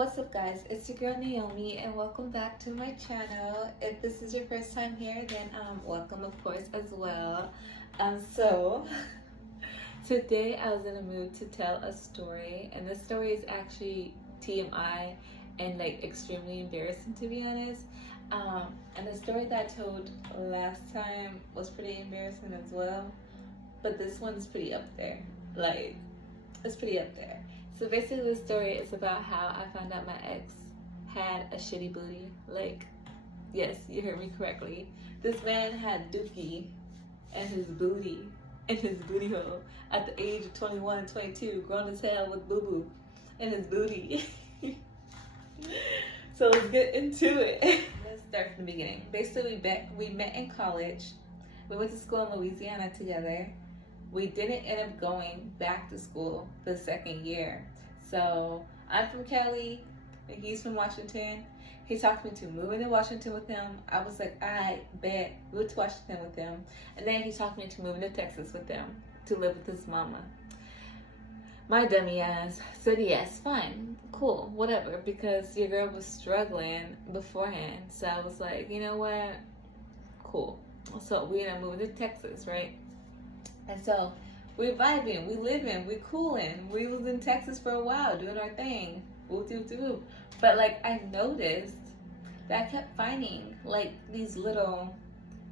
What's up, guys? It's your girl Naomi, and welcome back to my channel. If this is your first time here, then welcome, of course, as well. So today I was in a mood to tell a story, and this story is actually TMI and like extremely embarrassing, to be honest. And the story that I told last time was pretty embarrassing as well, but this one's pretty up there. Like, it's pretty up there. So basically, the story is about how I found out my ex had a shitty booty. Like, yes, you heard me correctly. This man had dookie and his booty in his booty hole at the age of 21, 22, grown as hell with boo-boo in his booty. So let's get into it. Let's start from the beginning. Basically, we met in college. We went to school in Louisiana together. We didn't end up going back to school the second year. So I'm from Cali, and he's from Washington. He talked me to moving to Washington with him. I was like, I bet. We went to Washington with him. And then he talked me to moving to Texas with him to live with his mama. My dummy ass said yes, fine, cool, whatever, because your girl was struggling beforehand. So I was like, you know what? Cool. So we ended up moving to Texas, right? And so we're vibing, we living, we cooling. We was in Texas for a while doing our thing. Whoop, whoop, whoop. But like I noticed that I kept finding like these little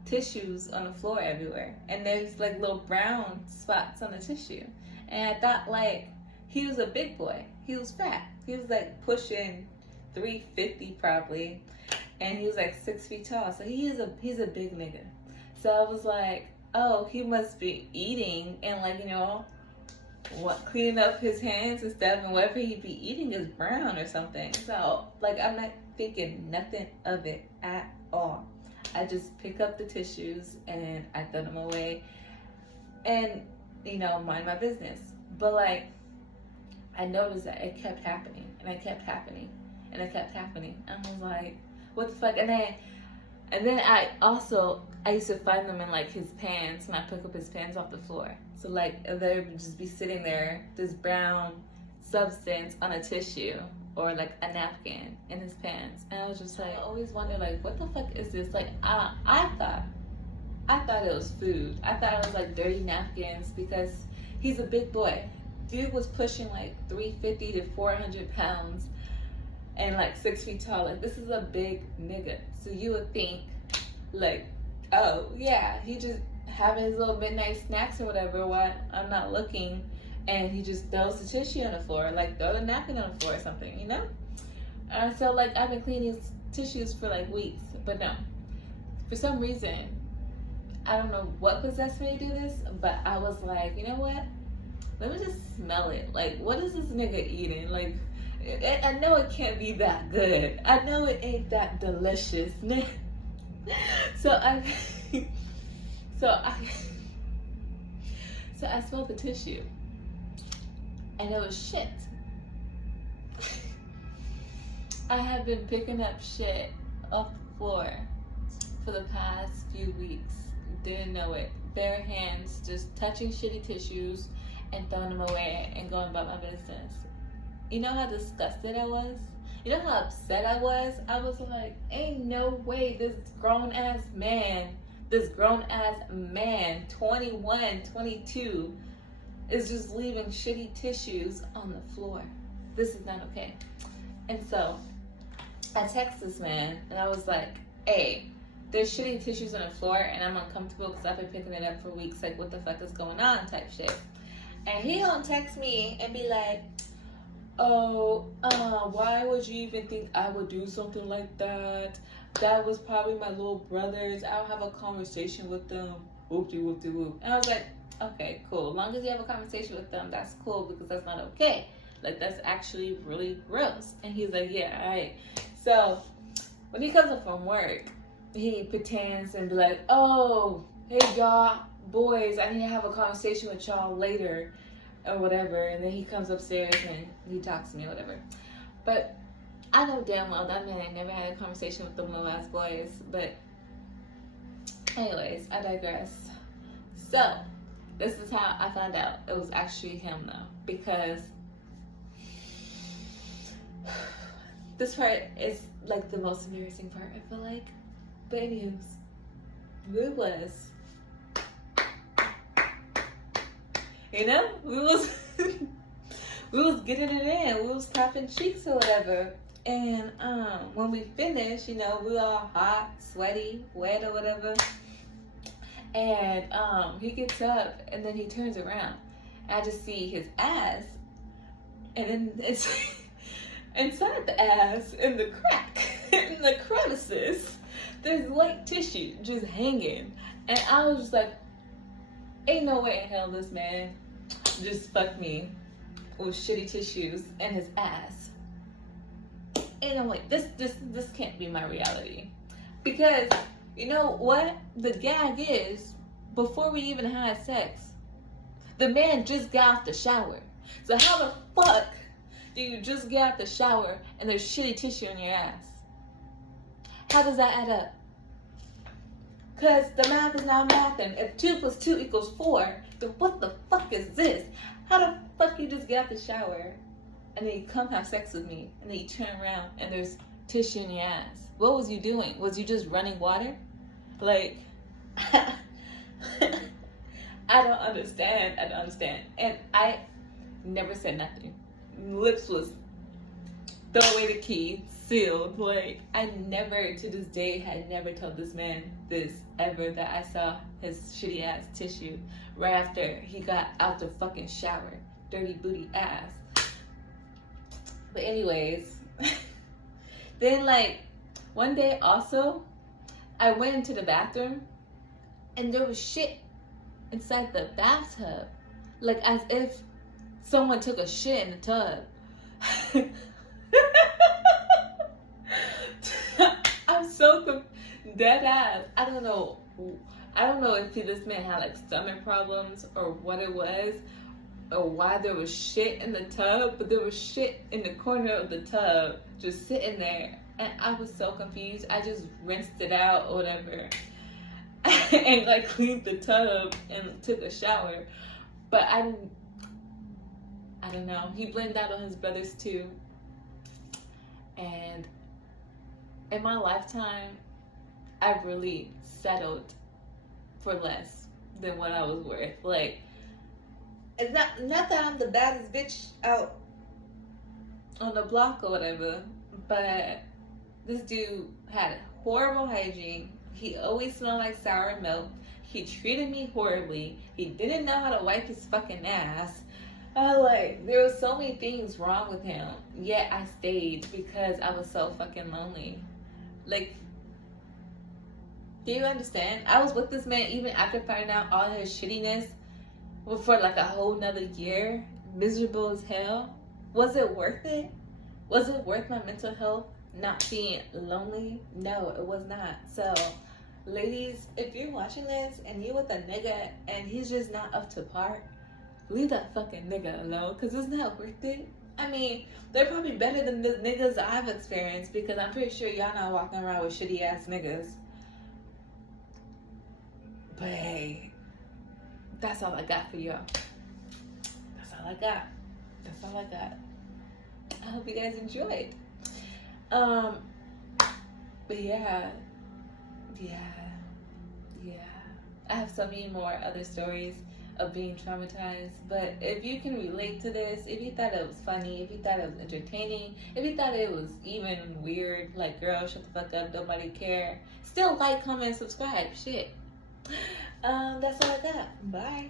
tissues on the floor everywhere. And there's like little brown spots on the tissue. And I thought like he was a big boy. He was fat. He was like pushing 350 probably. And he was like 6 feet tall. So he's a big nigga. So I was like, oh, he must be eating and like, you know, cleaning up his hands and stuff, and whatever he be eating is brown or something. So like I'm not thinking nothing of it at all. I just pick up the tissues and I throw them away and, you know, mind my business. But like I noticed that it kept happening and it kept happening and it kept happening. I was like, what the fuck? And then I used to find them in like his pants when I pick up his pants off the floor. So like there would just be sitting there, this brown substance on a tissue or like a napkin in his pants. And I was just like, I always wondered like, what the fuck is this? Like I thought it was food. I thought it was like dirty napkins because he's a big boy. Dude was pushing like 350 to 400 pounds and like 6 feet tall. Like this is a big nigga. So you would think like, oh yeah, he just having his little midnight snacks or whatever while I'm not looking, and he just throws the tissue on the floor, like throw the napkin on the floor or something, you know? So like I've been cleaning his tissues for like weeks, but no, for some reason, I don't know what possessed me to do this, but I was like, you know what? Let me just smell it. Like, what is this nigga eating? Like, I know it can't be that good. I know it ain't that delicious. So I smelled the tissue, and it was shit. I have been picking up shit off the floor for the past few weeks. Didn't know it. Bare hands, just touching shitty tissues and throwing them away and going about my business. You know how disgusted I was? You know how upset I was? I was like, ain't no way this grown ass man, 21, 22, is just leaving shitty tissues on the floor. This is not okay. And so I text this man and I was like, hey, there's shitty tissues on the floor and I'm uncomfortable because I've been picking it up for weeks. Like, what the fuck is going on type shit. And he don't text me and be like, oh, why would you even think I would do something like that? That was probably my little brothers. I'll have a conversation with them. Whoop-de whoop-de whoop. And I was like, okay, cool. As long as you have a conversation with them, that's cool because that's not okay. Like, that's actually really gross. And he's like, yeah, all right. So when he comes up from work, he pretends and be like, oh, hey, y'all, boys, I need to have a conversation with y'all later or whatever. And then he comes upstairs and he talks to me or whatever. But I know damn well that man ain't never had a conversation with them little ass boys. But anyways, I digress. So this is how I found out it was actually him though, because this part is like the most embarrassing part, I feel like. But anyways, we was, you know, we was we was getting it in. We was popping cheeks or whatever. And when we finished, you know, we were all hot, sweaty, wet or whatever. And he gets up and then he turns around. I just see his ass, and then it's inside the ass, in the crack, in the crevices, there's white tissue just hanging. And I was just like, ain't no way in hell this man just fucked me with shitty tissues in his ass. And I'm like, this can't be my reality. Because, you know what? The gag is, before we even had sex, the man just got out the shower. So how the fuck do you just get out the shower and there's shitty tissue on your ass? How does that add up? Because the math is not mathing. If 2 + 2 = 4, then what the fuck is this? How the fuck you just get out the shower and then you come have sex with me and then you turn around and there's tissue in your ass? What was you doing? Was you just running water? Like, I don't understand. And I never said nothing. Lips was throw away the key, sealed. Like, I never, to this day, had never told this man this ever, that I saw his shitty ass tissue right after he got out the fucking shower. Dirty booty ass. But anyways, then like one day also, I went into the bathroom and there was shit inside the bathtub, like as if someone took a shit in the tub. I'm so dead ass. I don't know if this man had like stomach problems or what it was, or why there was shit in the tub, but there was shit in the corner of the tub just sitting there, and I was so confused. I just rinsed it out or whatever and like cleaned the tub and took a shower. But I don't know. He blamed that on his brothers too. And in my lifetime, I've really settled for less than what I was worth. Like, it's not that I'm the baddest bitch out on the block or whatever, but this dude had horrible hygiene. He always smelled like sour milk. He treated me horribly. He didn't know how to wipe his fucking ass. Like, there were so many things wrong with him, yet I stayed because I was so fucking lonely. Like, do you understand? I was with this man even after finding out all his shittiness for like a whole nother year, miserable as hell. Was it worth it? Was it worth my mental health not being lonely? No, it was not. So, ladies, if you're watching this and you with a nigga and he's just not up to par, leave that fucking nigga alone, because it's not worth it. I mean, they're probably better than the niggas I've experienced, because I'm pretty sure y'all not walking around with shitty ass niggas. But hey, that's all I got for y'all. That's all I got. I hope you guys enjoyed. But yeah. I have so many more other stories of being traumatized, but if you can relate to this, if you thought it was funny, if you thought it was entertaining, if you thought it was even weird, like, girl, shut the fuck up, nobody care, still like, comment, subscribe, shit. That's all I got. Bye.